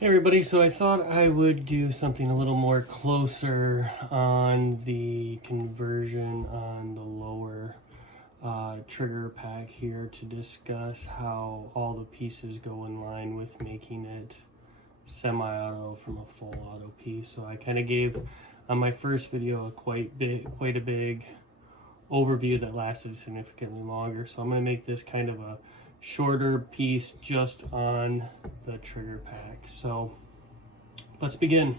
Hey everybody, so I thought I would do something a little more closer on the conversion on the lower trigger pack here to discuss how all the pieces go in line with making it semi-auto from a full auto piece. So I kind of gave on my first video a quite a big overview that lasted significantly longer. So I'm going to make this kind of a shorter piece just on the trigger pack. So let's begin.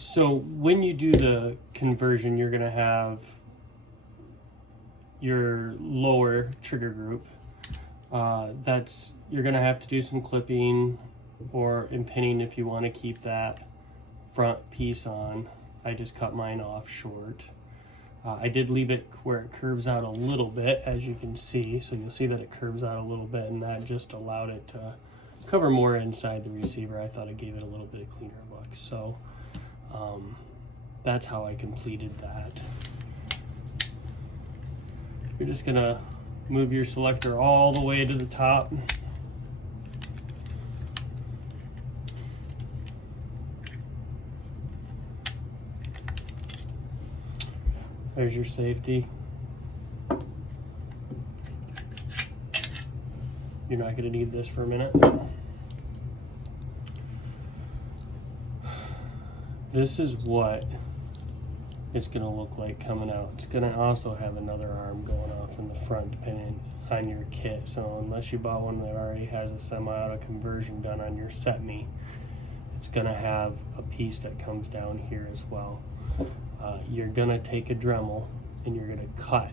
So when you do the conversion, you're going to have your lower trigger group. You're going to have to do some clipping or impinning if you want to keep that front piece on. I just cut mine off short. I did leave it where it curves out a little bit, as you can see. So you'll see that it curves out a little bit, and that just allowed it to cover more inside the receiver. I thought it gave it a little bit of cleaner look. So that's how I completed that. You're just gonna move your selector all the way to the top. There's your safety. You're not gonna need this for a minute. This is what it's going to look like coming out. It's going to also have another arm going off in the front depending on your kit. So unless you bought one that already has a semi-auto conversion done on your cetme, it's going to have a piece that comes down here as well. You're going to take a Dremel and you're going to cut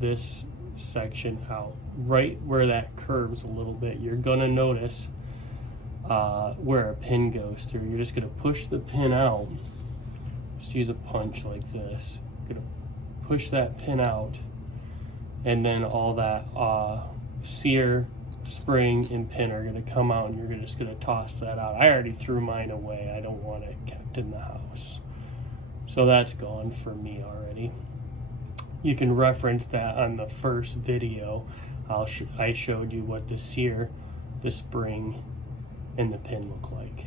this section out. Right where that curves a little bit, you're going to notice where a pin goes through. You're just going to push the pin out. Just use a punch like this. You're going to push that pin out, and then all that sear, spring, and pin are going to come out, and you're just going to toss that out. I already threw mine away. I don't want it kept in the house. So that's gone for me already. You can reference that on the first video. I showed you what the sear, the spring, and the pin look like.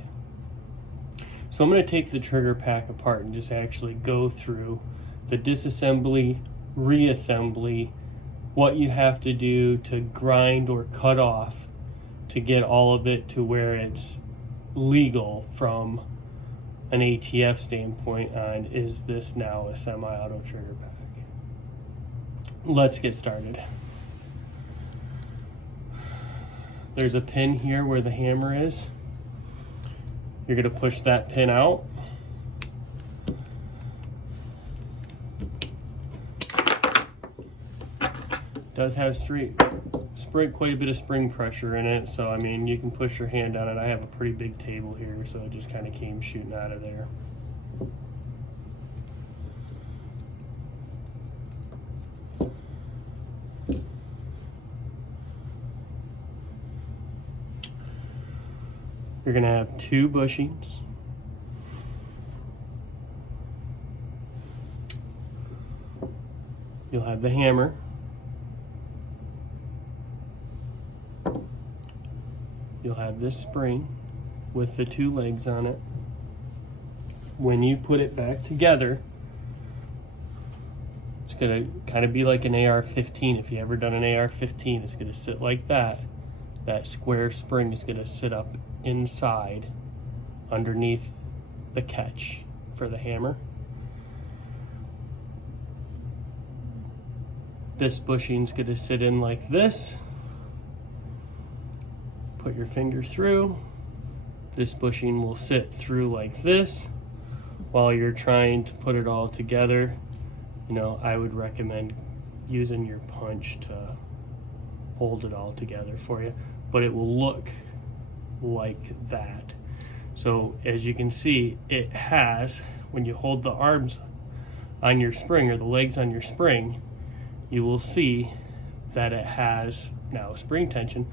So I'm going to take the trigger pack apart and just actually go through the disassembly, reassembly, what you have to do to grind or cut off to get all of it to where it's legal from an ATF standpoint on, is this now a semi-auto trigger pack? Let's get started. There's a pin here where the hammer is. You're going to push that pin out. It does have quite a bit of spring pressure in it, so I mean you can push your hand on it. I have a pretty big table here, so it just kind of came shooting out of there. You're going to have two bushings. You'll have the hammer. You'll have this spring with the two legs on it. When you put it back together, it's going to kind of be like an AR-15. If you ever done an AR-15, it's going to sit like that. That square spring is going to sit up inside underneath the catch for the hammer. This bushing's going to sit in like this. Put your finger through. This bushing will sit through like this. While you're trying to put it all together, I would recommend using your punch to hold it all together for you, but it will look like that. So as you can see, it has, when you hold the arms on your spring or the legs on your spring, you will see that it has now spring tension.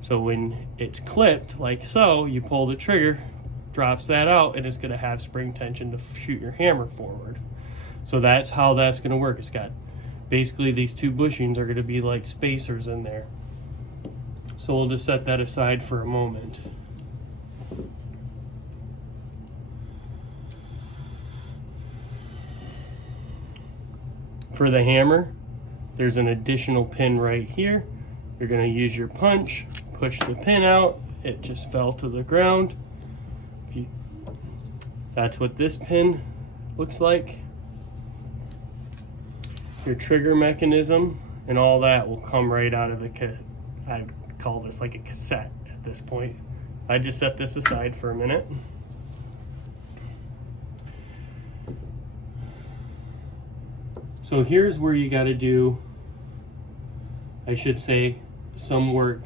So when it's clipped like so, you pull the trigger, drops that out, and it's going to have spring tension to shoot your hammer forward. So that's how that's going to work. It's got basically these two bushings are going to be like spacers in there. So we'll just set that aside for a moment. For the hammer, there's an additional pin right here. You're going to use your punch, push the pin out. It just fell to the ground. That's what this pin looks like. Your trigger mechanism and all that will come right out of the I'd call this like a cassette at this point. I just set this aside for a minute. So here's where you got to do, I should say, some work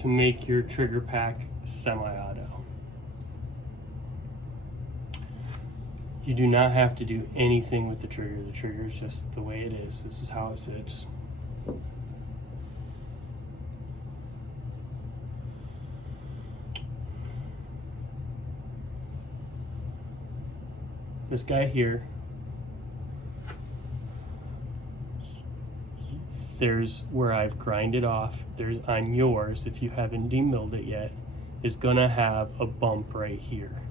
to make your trigger pack semi-auto. You do not have to do anything with the trigger. The trigger is just the way it is. This is how it sits. This guy here, there's where I've grinded off. There's on yours, if you haven't demilled it yet, is gonna have a bump right here.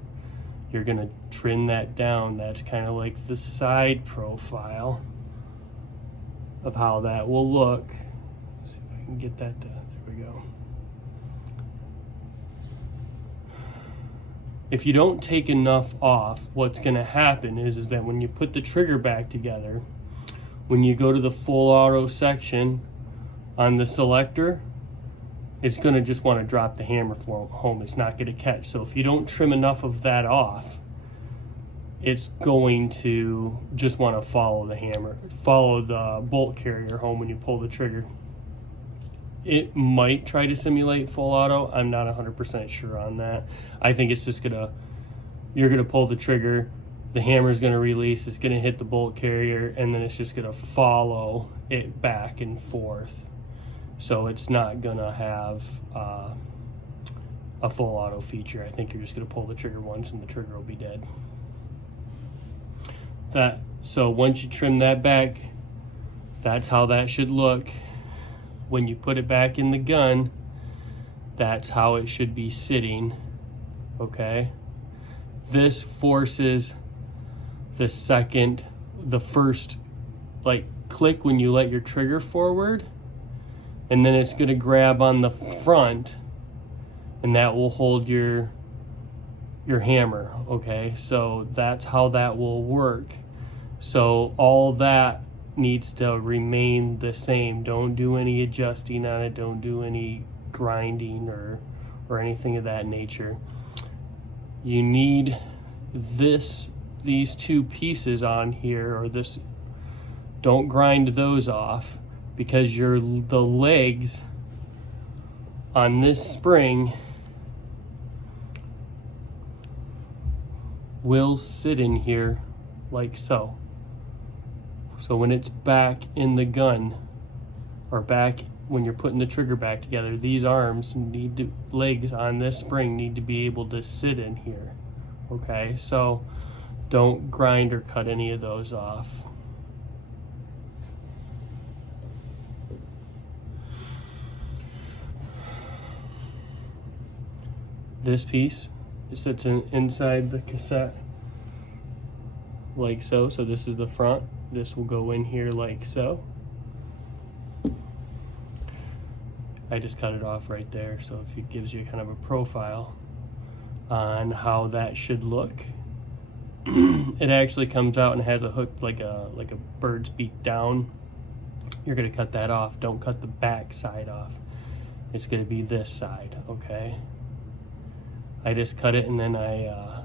You're gonna trim that down. That's kind of like the side profile of how that will look. Let's see if I can get that done. There we go. If you don't take enough off, what's gonna happen is that when you put the trigger back together, when you go to the full auto section on the selector, it's going to just want to drop the hammer home. It's not going to catch. So if you don't trim enough of that off, it's going to just want to follow the hammer, follow the bolt carrier home when you pull the trigger. It might try to simulate full auto. I'm not 100% sure on that. I think it's just you're going to pull the trigger, the hammer's going to release, it's going to hit the bolt carrier, and then it's just going to follow it back and forth. So it's not going to have a full auto feature. I think you're just going to pull the trigger once and the trigger will be dead. So once you trim that back, that's how that should look. When you put it back in the gun, that's how it should be sitting, okay? This forces the first like click when you let your trigger forward, and then it's going to grab on the front, and that will hold your hammer, okay? So that's how that will work. So all that needs to remain the same. Don't do any adjusting on it. Don't do any grinding or anything of that nature. You need these two pieces on here, or this, don't grind those off, because the legs on this spring will sit in here like so. So when it's back in the gun, or back when you're putting the trigger back together, these arms legs on this spring need to be able to sit in here, okay? So don't grind or cut any of those off. This piece, it sits inside the cassette like so. So this is the front. This will go in here like so. I just cut it off right there, so if it gives you kind of a profile on how that should look. It actually comes out and has a hook like a bird's beak down. You're going to cut that off. Don't cut the back side off. It's going to be this side, okay? I just cut it, and then I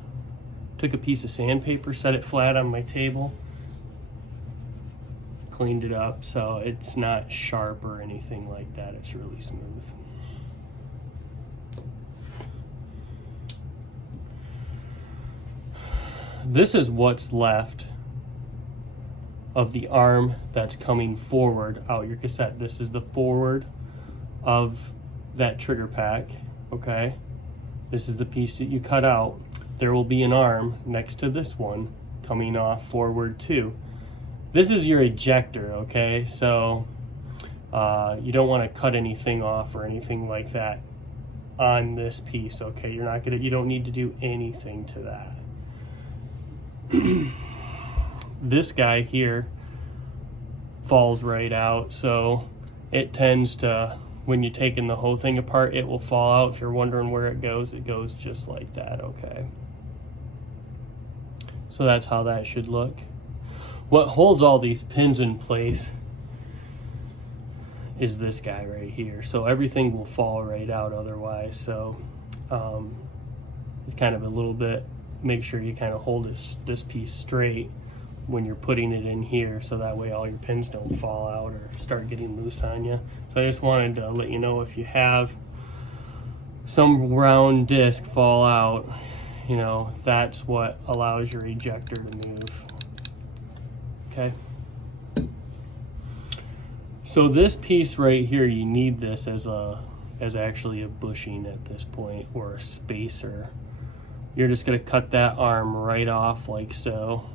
took a piece of sandpaper, set it flat on my table, cleaned it up, so it's not sharp or anything like that. It's really smooth. This is what's left of the arm that's coming forward out your cassette. This is the forward of that trigger pack, okay? This is the piece that you cut out. There will be an arm next to this one coming off forward too. This is your ejector, okay? So you don't want to cut anything off or anything like that on this piece, okay? You don't need to do anything to that. This guy here falls right out, so it tends to, when you're taking the whole thing apart, it will fall out. If you're wondering where it goes just like that, okay? So that's how that should look. What holds all these pins in place is this guy right here. So everything will fall right out otherwise. So it's kind of a little bit, make sure you kind of hold this piece straight when you're putting it in here, so that way all your pins don't fall out or start getting loose on you. So I just wanted to let you know, if you have some round disc fall out, you know, that's what allows your ejector to move. Okay. So this piece right here, you need this as actually a bushing at this point, or a spacer. You're just going to cut that arm right off like so.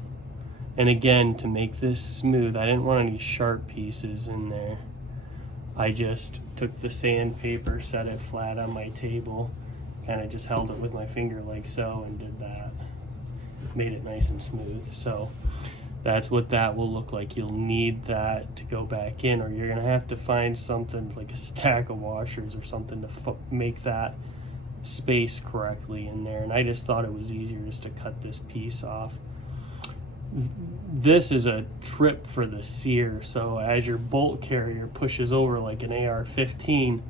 And again, to make this smooth, I didn't want any sharp pieces in there. I just took the sandpaper, set it flat on my table, kind of just held it with my finger like so, and did that. Made it nice and smooth. So that's what that will look like. You'll need that to go back in, or you're going to have to find something like a stack of washers or something to make that space correctly in there. And I just thought it was easier just to cut this piece off. This is a trip for the sear, so as your bolt carrier pushes over like an AR-15,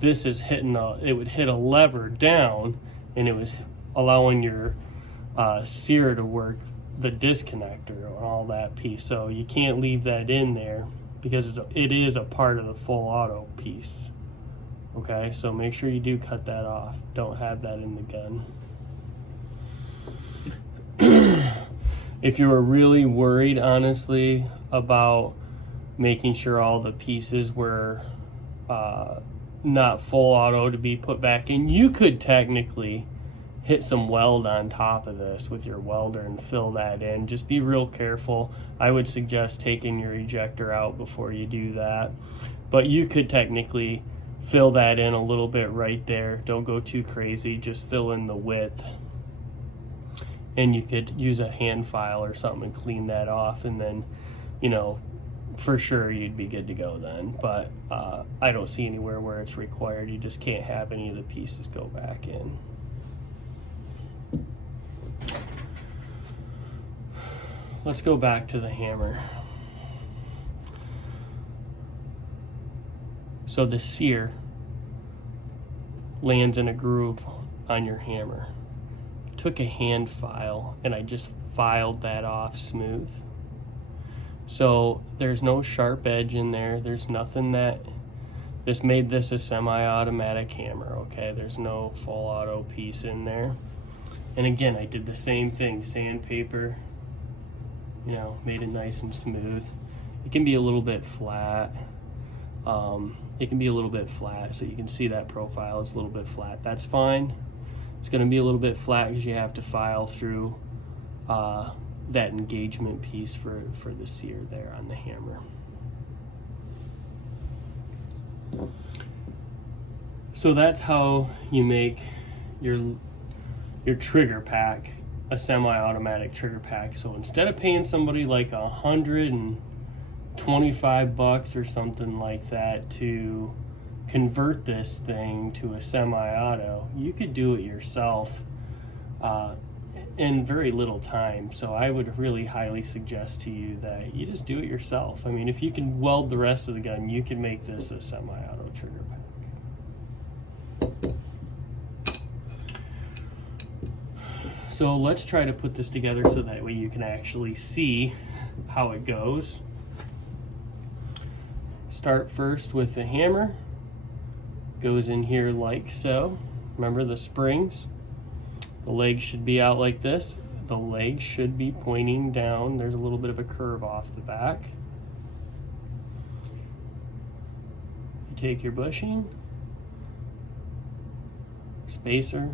this is it would hit a lever down, and it was allowing your sear to work the disconnector and all that piece. So you can't leave that in there because it is a part of the full auto piece. Okay, so make sure you do cut that off. Don't have that in the gun. If you were really worried, honestly, about making sure all the pieces were not full auto to be put back in, you could technically hit some weld on top of this with your welder and fill that in. Just be real careful. I would suggest taking your ejector out before you do that. But you could technically fill that in a little bit right there. Don't go too crazy, just fill in the width. And you could use a hand file or something and clean that off, and then, you know, for sure you'd be good to go then. But I don't see anywhere where it's required. You just can't have any of the pieces go back in. Let's go back to the hammer. So the sear lands in a groove on your hammer. Took a hand file and I just filed that off smooth. So there's no sharp edge in there. There's nothing that, this made this a semi-automatic hammer, okay? There's no full auto piece in there. And again, I did the same thing, sandpaper, you know, made it nice and smooth. It can be a little bit flat. It can be a little bit flat, so you can see that profile is a little bit flat. That's fine. It's going to be a little bit flat because you have to file through that engagement piece for the sear there on the hammer. So that's how you make your trigger pack a semi-automatic trigger pack. So instead of paying somebody like $125 or something like that to convert this thing to a semi-auto, you could do it yourself in very little time. So I would really highly suggest to you that you just do it yourself. I mean, if you can weld the rest of the gun, you can make this a semi-auto trigger pack. So let's try to put this together so that way you can actually see how it goes. Start first with the hammer. Goes in here like so. Remember the springs? The legs should be out like this. The legs should be pointing down. There's a little bit of a curve off the back. You take your bushing, spacer.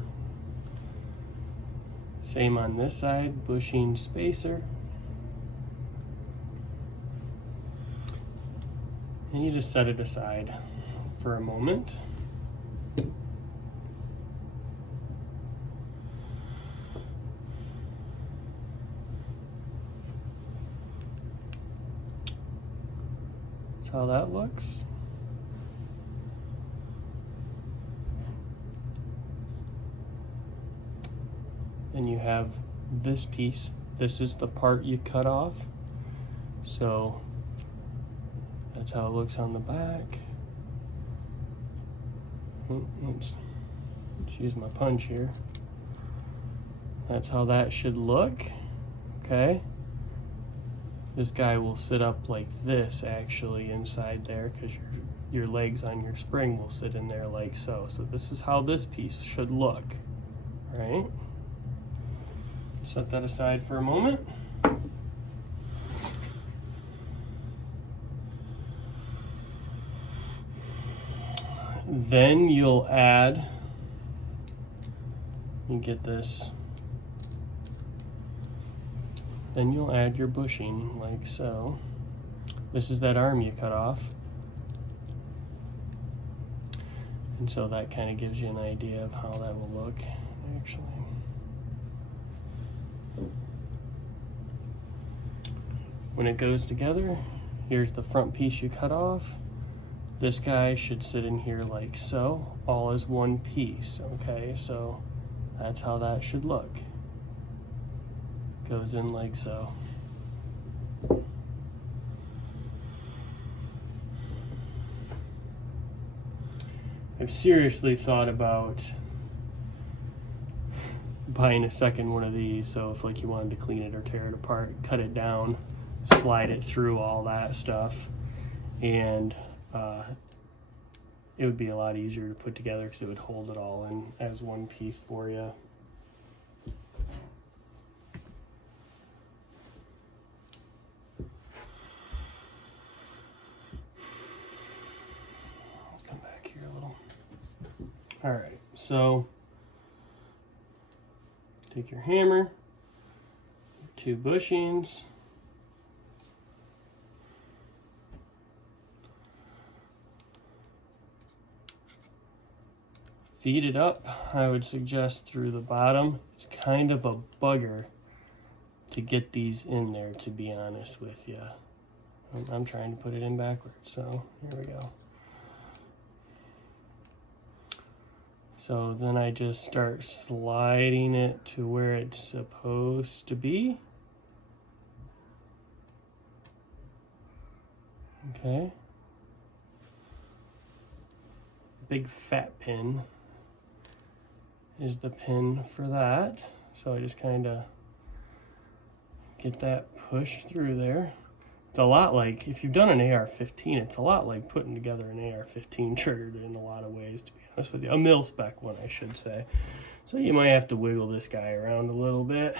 Same on this side, bushing, spacer. And you just set it aside for a moment. That's how that looks. Then you have this piece. This is the part you cut off. So that's how it looks on the back. Let's use my punch here. That's how that should look. Okay. This guy will sit up like this actually inside there, because your legs on your spring will sit in there like so. So this is how this piece should look, right? Set that aside for a moment. Then you'll add, you get this, then you'll add your bushing like so. This is that arm you cut off. And so that kind of gives you an idea of how that will look actually. When it goes together, here's the front piece you cut off. This guy should sit in here like so, all as one piece, okay? So that's how that should look. Goes in like so. I've seriously thought about buying a second one of these, so if like you wanted to clean it or tear it apart, cut it down, slide it through all that stuff, and it would be a lot easier to put together because it would hold it all in as one piece for you. Let's come back here a little. All right, so take your hammer, 2 bushings, feed it up, I would suggest through the bottom. It's kind of a bugger to get these in there, to be honest with you. I'm trying to put it in backwards, so here we go. So then I just start sliding it to where it's supposed to be. Okay. Big fat pin is the pin for that. So I just kind of get that pushed through there. It's a lot like, if you've done an AR-15, it's a lot like putting together an AR-15 trigger in a lot of ways, to be honest with you. A mil-spec one, I should say. So you might have to wiggle this guy around a little bit.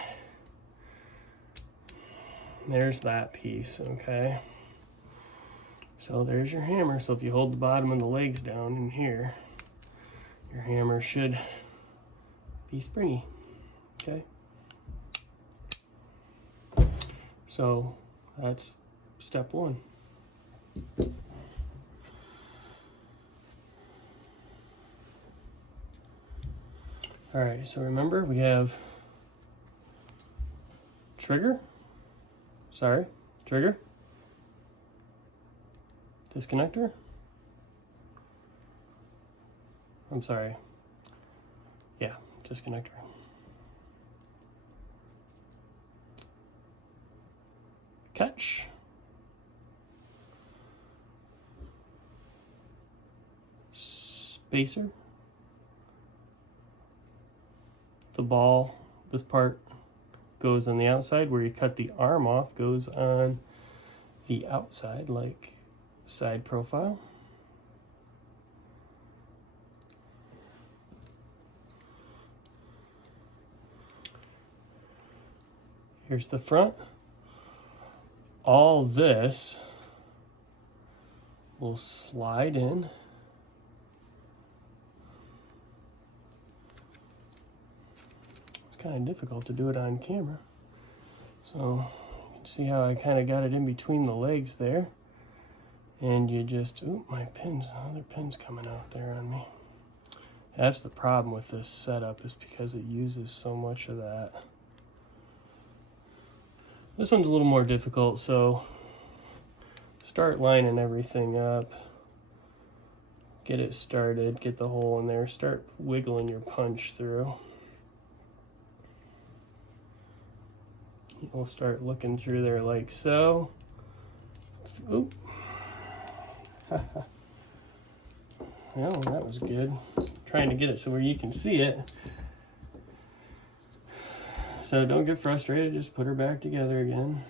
There's that piece, okay? So there's your hammer. So if you hold the bottom of the legs down in here, your hammer should be springy, okay? So that's step 1. All right, so remember we have trigger, disconnector, disconnector. Catch. Spacer. The ball, this part goes on the outside. Where you cut the arm off goes on the outside like side profile. Here's the front. All this will slide in. It's kind of difficult to do it on camera. So you can see how I kind of got it in between the legs there. And you just, ooh, my pins, other pins coming out there on me. That's the problem with this setup, is because it uses so much of that. This one's a little more difficult, so start lining everything up. Get it started, get the hole in there, start wiggling your punch through. We'll start looking through there like so. Oop. Well, that was good. Trying to get it so where you can see it. So don't get frustrated, just put her back together again.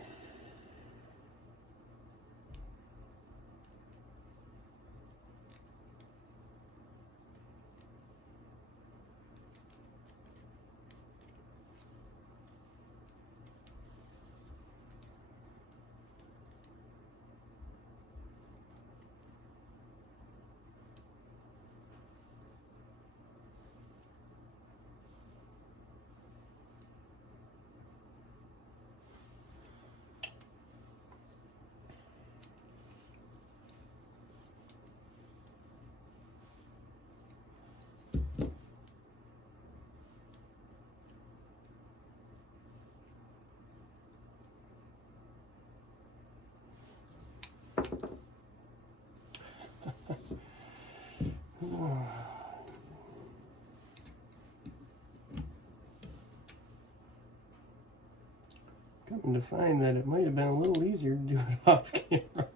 Coming to find that it might have been a little easier to do it off camera.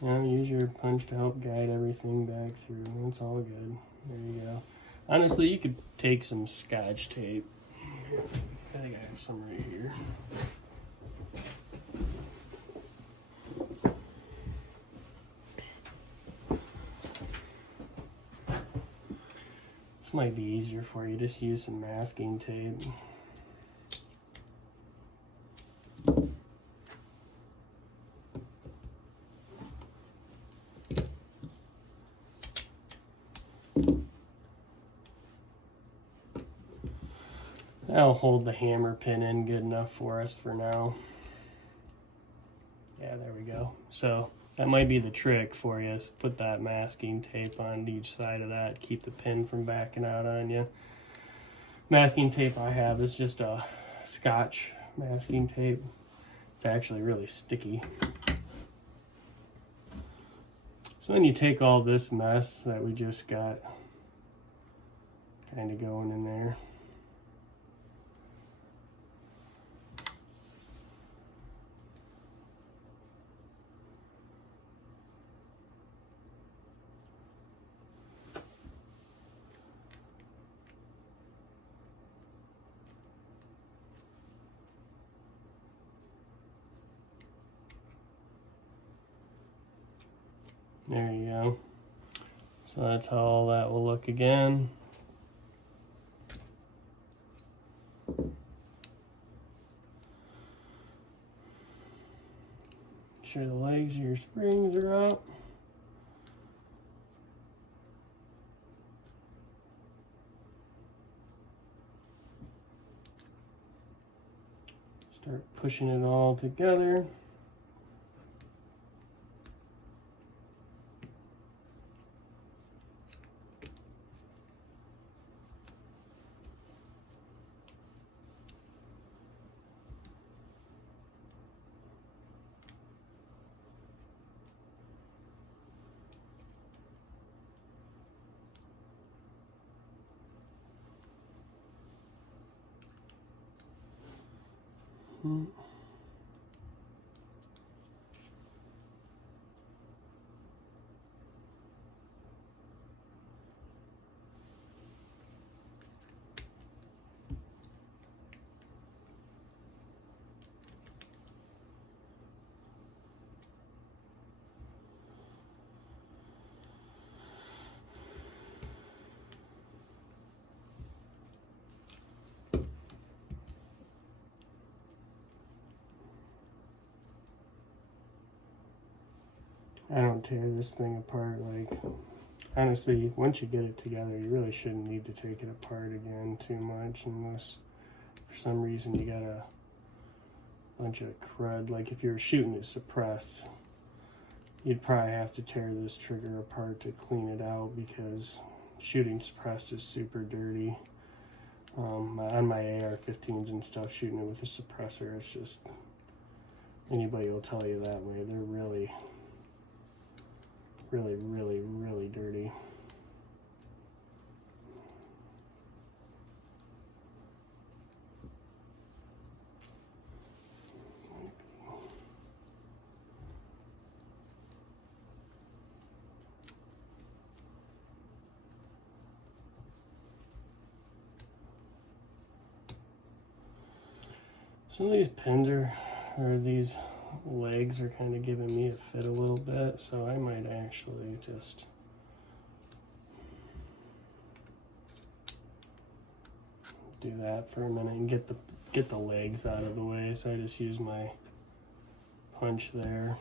Now use your punch to help guide everything back through. It's all good. There you go. Honestly, you could take some Scotch tape. I think I have some right here. This might be easier for you. Just use some masking tape. That'll hold the hammer pin in good enough for us for now. Yeah, there we go. So that might be the trick for you, is put that masking tape on each side of that, keep the pin from backing out on you. Masking tape I have is just a Scotch masking tape. It's actually really sticky. So then you take all this mess that we just got kind of going in there. There you go. So that's how all that will look again. Make sure the legs of your springs are up. Start pushing it all together. I don't tear this thing apart. Like, honestly, once you get it together, you really shouldn't need to take it apart again too much, unless for some reason you got a bunch of crud. Like if you were shooting it suppressed, you'd probably have to tear this trigger apart to clean it out, because shooting suppressed is super dirty. On my AR-15s and stuff, shooting it with a suppressor, it's just, anybody will tell you that way. They're really, really, really, really dirty. Some of these pins or these legs are kind of giving me a fit a little bit, so I might actually just do that for a minute and get the legs out of the way. So I just use my punch there.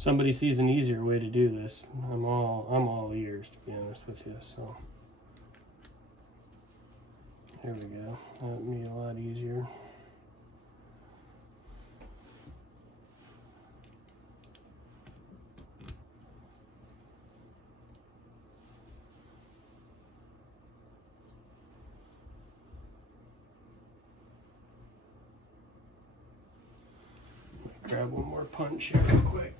Somebody sees an easier way to do this, I'm all ears, to be honest with you. So there we go. That'd be a lot easier. Grab one more punch here real quick.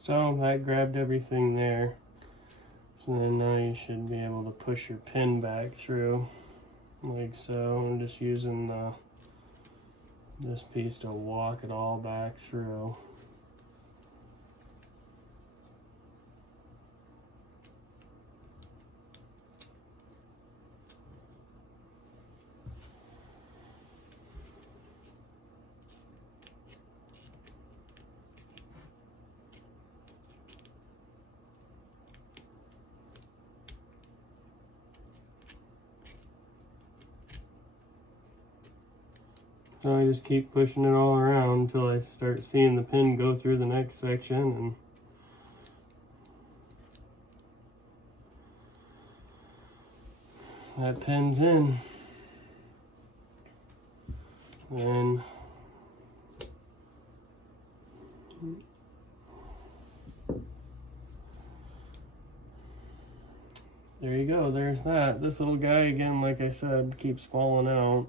So I grabbed everything there. So then now you should be able to push your pin back through like so. I'm just using this piece to walk it all back through. So I just keep pushing it all around until I start seeing the pin go through the next section, and that pin's in. And there you go, there's that. This little guy, again, like I said, keeps falling out.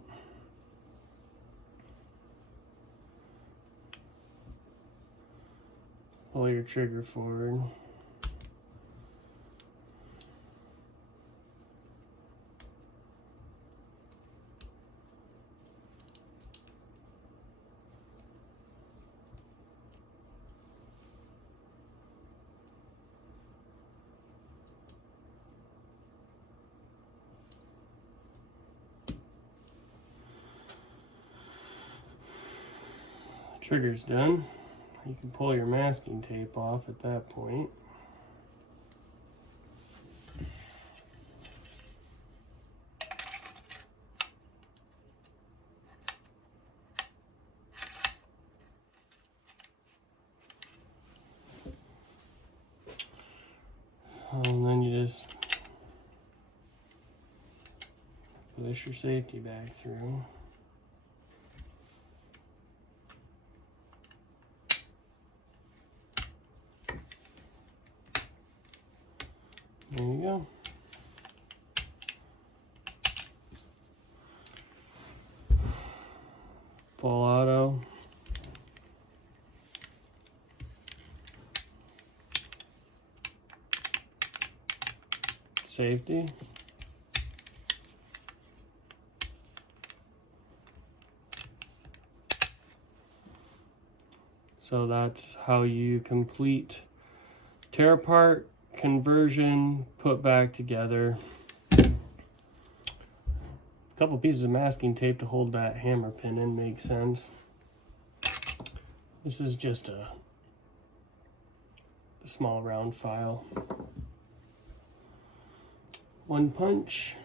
Pull your trigger forward. Trigger's done. You can pull your masking tape off at that point. And then you just push your safety bag through. There you go. Full auto. Safety. So that's how you complete tear apart, conversion, put back together. A couple pieces of masking tape to hold that hammer pin in makes sense. This is just a small round file. One punch,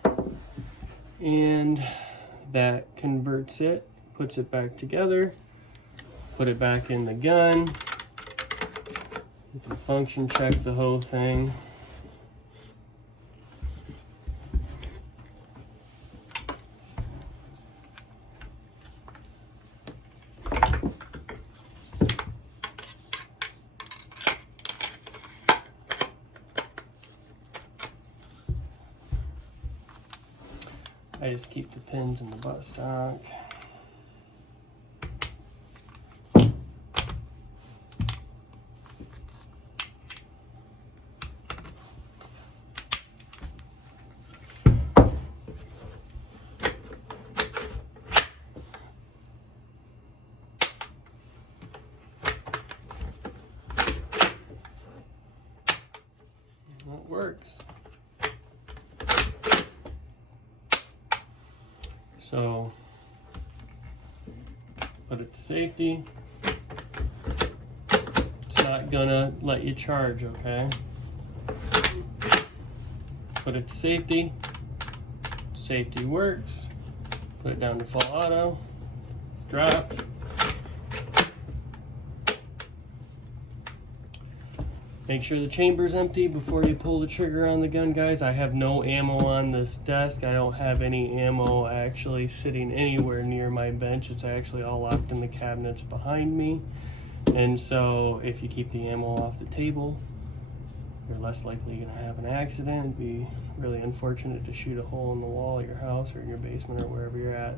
and that converts it, puts it back together, put it back in the gun. You can function check the whole thing. I just keep the pins in the buttstock. It works. So, put it to safety. It's not gonna let you charge, okay? Put it to safety. Safety works. Put it down to full auto. Dropped. Make sure the chamber's empty before you pull the trigger on the gun, guys. I have no ammo on this desk. I don't have any ammo actually sitting anywhere near my bench. It's actually all locked in the cabinets behind me. And so if you keep the ammo off the table, you're less likely gonna have an accident. It'd be really unfortunate to shoot a hole in the wall of your house or in your basement or wherever you're at.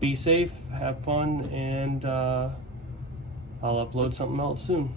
Be safe, have fun, and I'll upload something else soon.